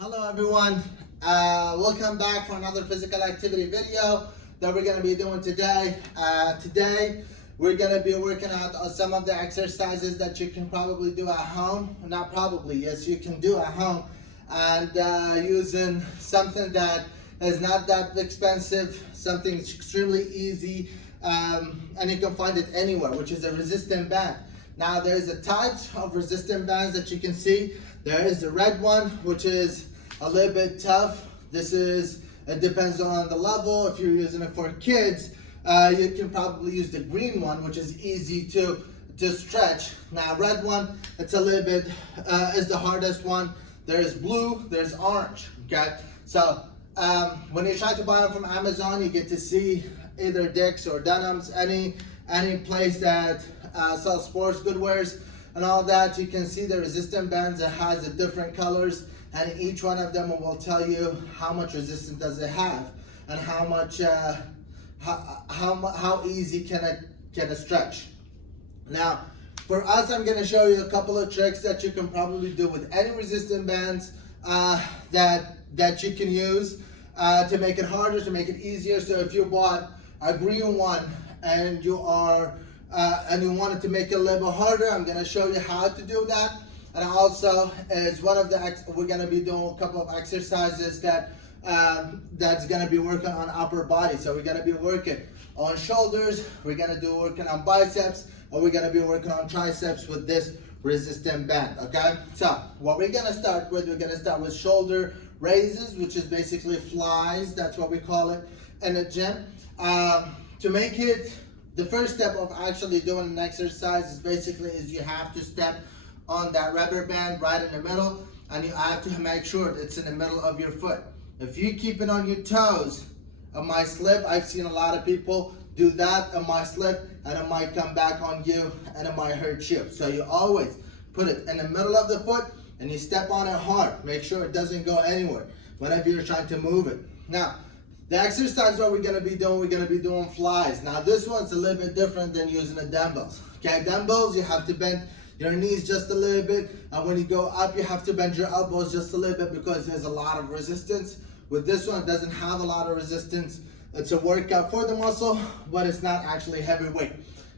Hello everyone, welcome back for another physical activity video that we're going to be doing today. Today we're going to be working out on some of the exercises that you can probably do at home. Not probably, yes, you can do at home, and using something that is not that expensive, something extremely easy, and you can find it anywhere, which is a resistant band. Now there's a types of resistant bands that you can see. There is the red one, which is a little bit tough. It depends on the level. If you're using it for kids, you can probably use the green one, which is easy to stretch. Now red one, it's a little bit, is the hardest one. There's blue, there's orange, okay? So when you try to buy them from Amazon, you get to see either Dick's or Dunham's, any place that sells sports goodwares and all that. You can see the resistant bands. It has the different colors, and each one of them will tell you how much resistance does it have and how much how easy can it stretch. Now for us, I'm going to show you a couple of tricks that you can probably do with any resistant bands that you can use to make it harder, to make it easier. So if you bought a green one and you wanted to make it a little harder, I'm going to show you how to do that. And also, is we're going to be doing a couple of exercises that's going to be working on upper body. So we're going to be working on shoulders, we're going to be working on biceps, and we're going to be working on triceps with this resistant band. Okay, so what we're going to start with, shoulder raises, which is basically flies. That's what we call it in the gym. To make it, the first step of actually doing an exercise is you have to step on that rubber band right in the middle, and you have to make sure it's in the middle of your foot. If you keep it on your toes, it might slip. I've seen a lot of people do that. It might slip and it might come back on you and it might hurt you. So you always put it in the middle of the foot and you step on it hard. Make sure it doesn't go anywhere whenever you're trying to move it. Now, the exercise that we're going to be doing flies. Now this one's a little bit different than using the dumbbells. Okay, dumbbells, you have to bend your knees just a little bit, and when you go up, you have to bend your elbows just a little bit because there's a lot of resistance. With this one, it doesn't have a lot of resistance. It's a workout for the muscle, but it's not actually heavy weight.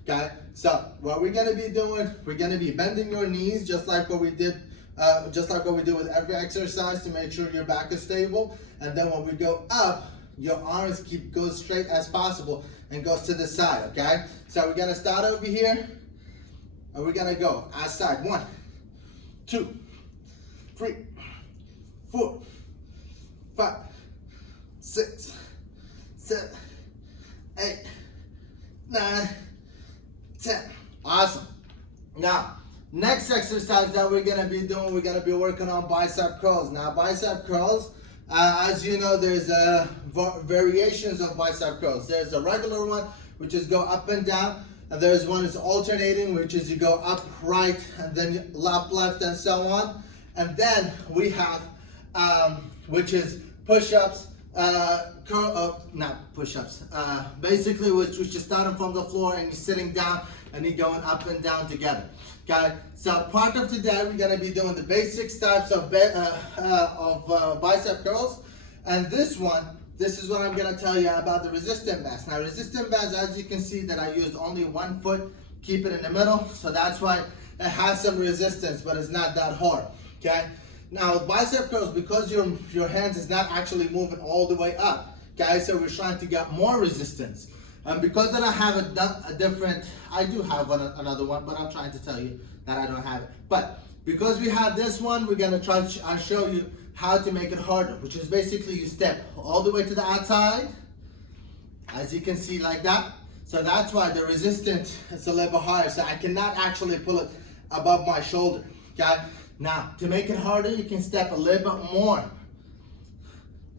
Okay, so what we're going to be doing, we're going to be bending your knees just like what we did with every exercise to make sure your back is stable. And then when we go up, your arms go straight as possible and goes to the side. Okay, so we're going to start over here. And we're gonna go outside. 1, 2, 3, 4, 5, 6, 7, 8, 9, 10. Awesome. Now, next exercise that we're gonna be doing, we're gonna be working on bicep curls. Now, bicep curls, as you know, there's variations of bicep curls. There's a regular one, which is go up and down. And there's one that's alternating, which is you go up, right, and then up, left, and so on. And then we have, which is push-ups, not push-ups, basically which is starting from the floor and you're sitting down and you're going up and down together. Okay, so part of today we're gonna be doing the basic types of bicep curls. And this is what I'm going to tell you about the resistant bands. Now, resistant bands, as you can see, that I used only one foot, keep it in the middle, so that's why it has some resistance, but it's not that hard. Okay. Now, with bicep curls, because your hands is not actually moving all the way up, okay, so we're trying to get more resistance. And because that I have a different, I do have another one, but I'm trying to tell you that I don't have it. But because we have this one, we're going to try to show you how to make it harder, which is basically you step all the way to the outside, as you can see, like that. So that's why the resistance is a little bit higher. So I cannot actually pull it above my shoulder. Okay. Now to make it harder, you can step a little bit more.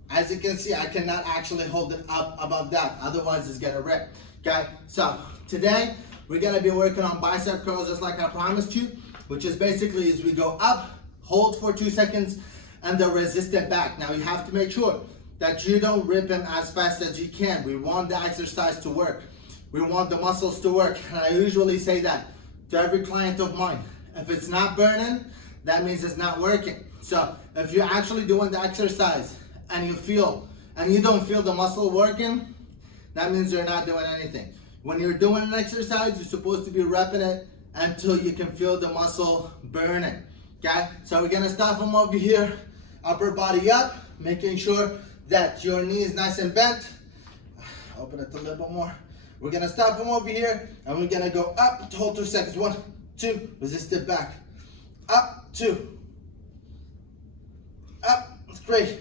As you can see, I cannot actually hold it up above that. Otherwise, it's gonna rip. Okay. So today we're gonna be working on bicep curls, just like I promised you, which is basically is we go up, hold for 2 seconds, and the resistant back. Now you have to make sure that you don't rip them as fast as you can. We want the exercise to work. We want the muscles to work. And I usually say that to every client of mine. If it's not burning, that means it's not working. So if you're actually doing the exercise and you don't feel the muscle working, that means you're not doing anything. When you're doing an exercise, you're supposed to be repping it until you can feel the muscle burning. Okay, so we're gonna start from over here, upper body up, making sure that your knee is nice and bent. Open it a little bit more. We're gonna start from over here and we're gonna go up to hold 2 seconds. 1, 2, resist it back. Up, 2. Up, 3,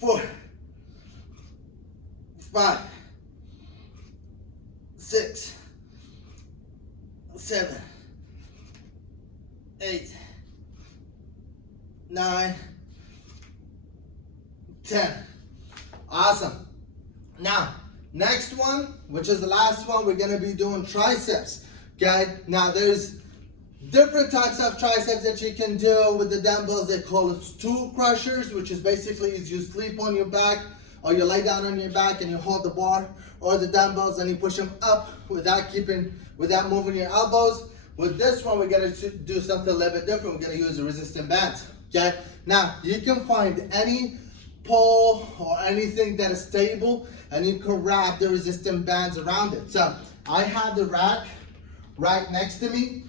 4, 5, 6, 7, 8, 9, 10. Awesome. Now, next one, which is the last one, we're gonna be doing triceps. Okay, now there's different types of triceps that you can do with the dumbbells. They call it stool crushers, which is basically you sleep on your back or you lay down on your back and you hold the bar or the dumbbells and you push them up without moving your elbows. With this one, we're gonna do something a little bit different. We're gonna use the resistant bands. Okay, now you can find any pole or anything that is stable and you can wrap the resistant bands around it. So I have the rack right next to me,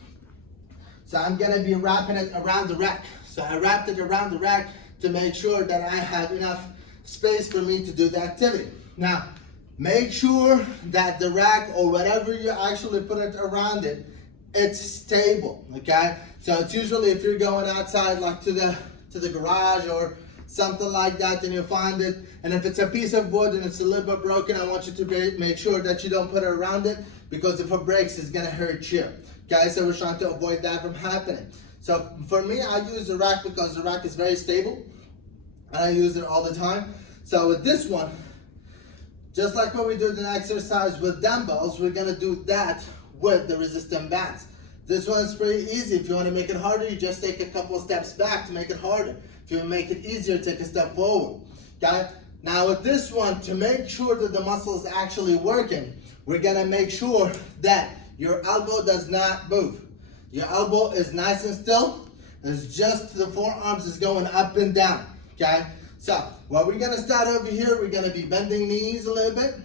so I'm gonna be wrapping it around the rack. So I wrapped it around the rack to make sure that I have enough space for me to do the activity. Now make sure that the rack or whatever you actually put it around it, it's stable. Okay, so it's usually if you're going outside like to the garage or something like that, and you find it, and if it's a piece of wood and it's a little bit broken, I want you to make sure that you don't put it around it, because if it breaks, it's gonna hurt you. Okay, so we're trying to avoid that from happening. So for me, I use the rack because the rack is very stable, and I use it all the time. So with this one, just like when we do the exercise with dumbbells, we're gonna do that with the resistant bands. This one's pretty easy. If you wanna make it harder, you just take a couple of steps back to make it harder. If you make it easier, take a step forward. Okay? Now with this one, to make sure that the muscle is actually working, we're gonna make sure that your elbow does not move. Your elbow is nice and still. It's just the forearms is going up and down. Okay? So what we're gonna start over here, we're gonna be bending knees a little bit.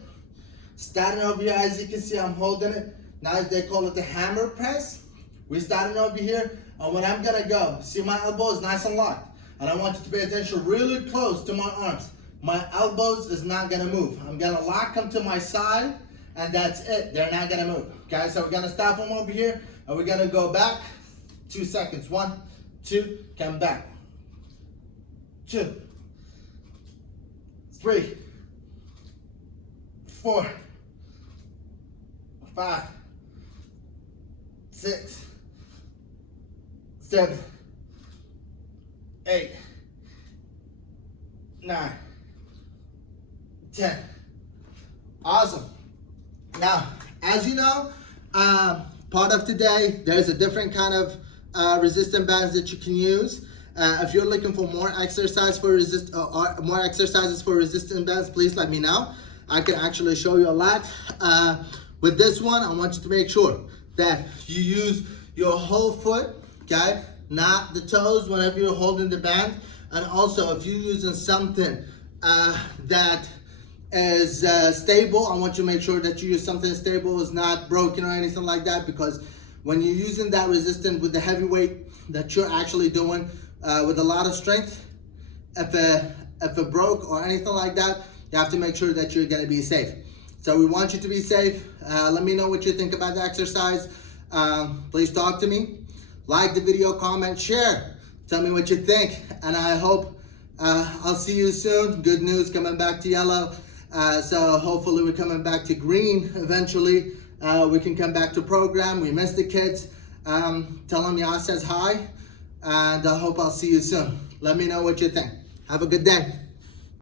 Starting over here, as you can see, I'm holding it. Now they call it the hammer press. We're starting over here, and when I'm gonna go, see my elbow is nice and locked. And I want you to pay attention really close to my arms. My elbows is not gonna move. I'm gonna lock them to my side, and that's it. They're not gonna move. Okay, so we're gonna stop from over here, and we're gonna go back. 2 seconds. 1, 2, come back. 2, 3, 4, 5, 6, 7, 8, 9, 10. Awesome. Now, as you know, part of today, there's a different kind of resistant bands that you can use. If you're looking for more exercises for resistant bands, please let me know. I can actually show you a lot. With this one, I want you to make sure that you use your whole foot, okay? Not the toes whenever you're holding the band. And also, if you're using something that is stable, I want you to make sure that you use something stable, is not broken or anything like that, because when you're using that resistance with the heavy weight that you're actually doing with a lot of strength, if it broke or anything like that, you have to make sure that you're gonna be safe. So we want you to be safe. Let me know what you think about the exercise. Please talk to me. Like the video, comment, share. Tell me what you think, and I hope I'll see you soon. Good news, coming back to yellow. So hopefully we're coming back to green eventually. We can come back to program. We miss the kids. Tell them Yas says hi, and I hope I'll see you soon. Let me know what you think. Have a good day.